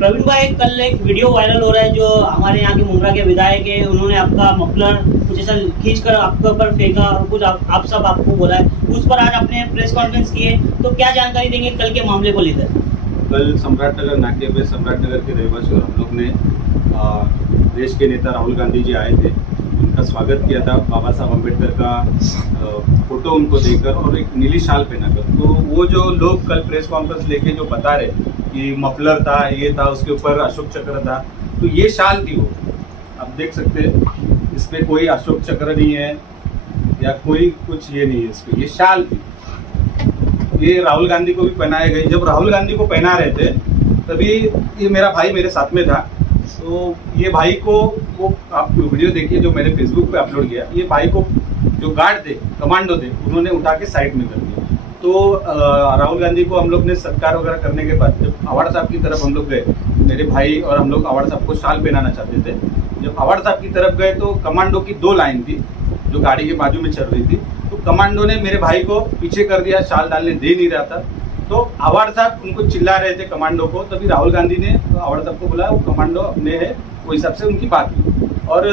प्रवीण भाई, कल एक वीडियो वायरल हो रहा है जो हमारे यहाँ के मुंद्रा के विधायक है, उन्होंने आपका मफलर कुछ ऐसा खींचकर आपके ऊपर फेंका और कुछ आप सब आपको बोला है, उस पर आज आपने प्रेस कॉन्फ्रेंस की है, तो क्या जानकारी देंगे कल के मामले को लेकर? कल सम्राटनगर नाके पे सम्राटनगर के रहवासी और हम लोग ने देश के नेता राहुल गांधी जी आए थे, उनका स्वागत किया था बाबा साहब अम्बेडकर का फोटो उनको देकर और एक नीली शाल पहनाकर। तो वो जो लोग कल प्रेस कॉन्फ्रेंस लेके जो बता रहे कि मफलर था, ये था, उसके ऊपर अशोक चक्र था, तो ये शाल थी वो। आप देख सकते हैं इसमें कोई अशोक चक्र नहीं है या कोई कुछ ये नहीं है, इसमें ये शाल थी। ये राहुल गांधी को भी पहनाए गए। जब राहुल गांधी को पहना रहे थे तभी ये मेरा भाई मेरे साथ में था, तो ये भाई को वो आप वीडियो देखिए जो मैंने फेसबुक पे अपलोड किया, ये भाई को जो गार्ड थे, कमांडो थे, उन्होंने उठा के साइड में कर दिया। तो राहुल गांधी को हम लोग ने सत्कार वगैरह करने के बाद जब अवार्ड साहब की तरफ हम लोग गए, मेरे भाई और हम लोग अवार्ड साहब को शाल पहनाना चाहते थे। जब अवार्ड साहब की तरफ गए तो कमांडो की 2 लाइन थी जो गाड़ी के बाजू में चल रही थी, तो कमांडो ने मेरे भाई को पीछे कर दिया, शाल डालने दे नहीं रहा था। तो अवार्ड साहब उनको चिल्ला रहे थे कमांडो को, तभी राहुल गांधी ने अवार्ड साहब को बोला वो कमांडो अपने है, वो हिसाब से उनकी बात की। और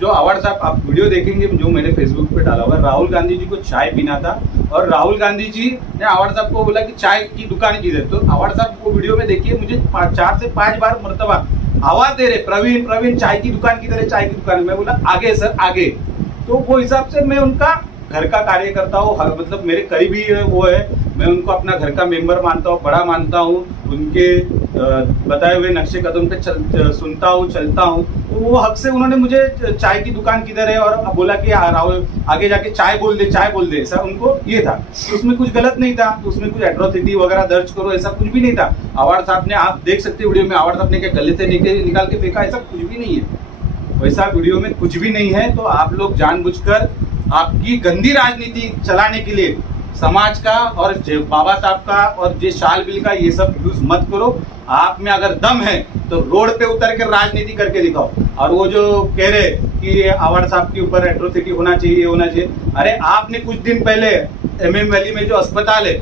जो अवार्ड साहब, आप वीडियो देखेंगे जो मैंने फेसबुक पे डाला हुआ, राहुल गांधी जी को चाय पीना था और राहुल गांधी जी ने अवार्ड साहब को बोला कि चाय की दुकान किधर। तो अवार्ड साहब को वीडियो में देखिए, मुझे 4 से 5 बार मर्तबा आवाज दे रहे, प्रवीण प्रवीण चाय की दुकान किधर है, चाय की दुकान। मैं बोला आगे सर आगे। तो वो हिसाब से मैं उनका घर का कार्य करता हूँ, मतलब मेरे करीबी वो है, मैं उनको अपना घर का मेंबर मानता हूँ, बड़ा मानता हूँ, उनके बताए हुए नक्शे कदम पे सुनता हूँ, चलता हूँ। तो वो हक से उन्होंने मुझे चाय की दुकान किधर है और बोला कि राहुल आगे जाके चाय बोल दे, चाय बोल दे, ऐसा उनको ये था। तो उसमें कुछ गलत नहीं था, तो उसमें कुछ एट्रोसिटी वगैरह दर्ज करो ऐसा कुछ भी नहीं था। अवार्ड साहब ने, आप देख सकते वीडियो में, अवार्ड साहब ने क्या गले से निकाल के फेंका, ऐसा कुछ भी नहीं है, वैसा वीडियो में कुछ भी नहीं है। तो आप लोग जानबूझकर आपकी गंदी राजनीति चलाने के लिए समाज का और बाबा साहब का और जे शाल बिल का ये सब यूज मत करो। आप में अगर दम है तो रोड पे उतर कर राजनीति करके दिखाओ। और वो जो कह रहे कि अवार्ड साहब के ऊपर एट्रोसिटी होना चाहिए, होना चाहिए, अरे आपने कुछ दिन पहले MM वैली में जो अस्पताल है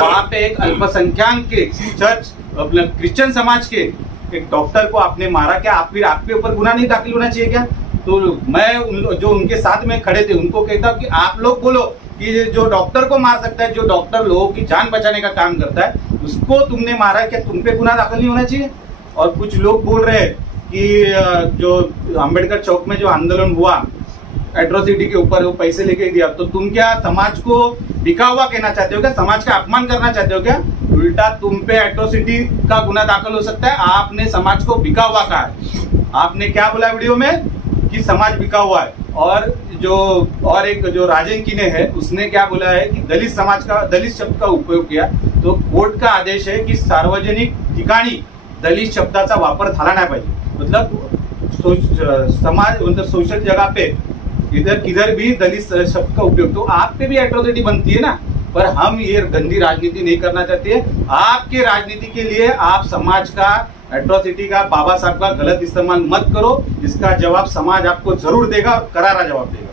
वहां पे एक अल्पसंख्यक के चर्च क्रिश्चियन समाज के एक डॉक्टर को आपने मारा, क्या आप फिर आपके ऊपर गुनाह नहीं दाखिल होना चाहिए क्या? तो मैं जो उनके साथ में खड़े थे उनको कहता हूँ कि आप लोग बोलो कि जो डॉक्टर को मार सकता है, जो डॉक्टर लोगों की जान बचाने का काम करता है, उसको तुमने मारा, क्या तुम पे गुनाह दाखिल नहीं होना चाहिए? और कुछ लोग बोल रहे हैं कि जो अंबेडकर चौक में जो आंदोलन हुआ एट्रोसिटी के ऊपर, वो पैसे लेके दिया, तो तुम क्या समाज को बिका हुआ कहना चाहते हो क्या? समाज का अपमान करना चाहते हो क्या? उल्टा तुम पे एट्रोसिटी का गुनाह दाखिल हो सकता है। आपने समाज को बिका हुआ कहा है। आपने क्या बोला वीडियो में कि समाज बिका हुआ है। और एक जो राजेंकी ने है, उसने क्या बोला है कि दलित समाज का, दलित शब्द का उपयोग किया। तो कोर्ट का आदेश है कि सार्वजनिक ठिकाणी दलित शब्दाचा वापर झाला नाही पाहिजे। मतलब समाज, मतलब सोशल जगह पे इधर किधर भी दलित शब्द का उपयोग, तो आप पे भी एट्रोसिटी बनती है ना। पर हम ये गंदी राजनीति नहीं करना चाहते। आपके राजनीति के लिए आप समाज का एट्रोसिटी का, बाबा साहब का गलत इस्तेमाल मत करो। इसका जवाब समाज आपको जरूर देगा और करारा जवाब देगा।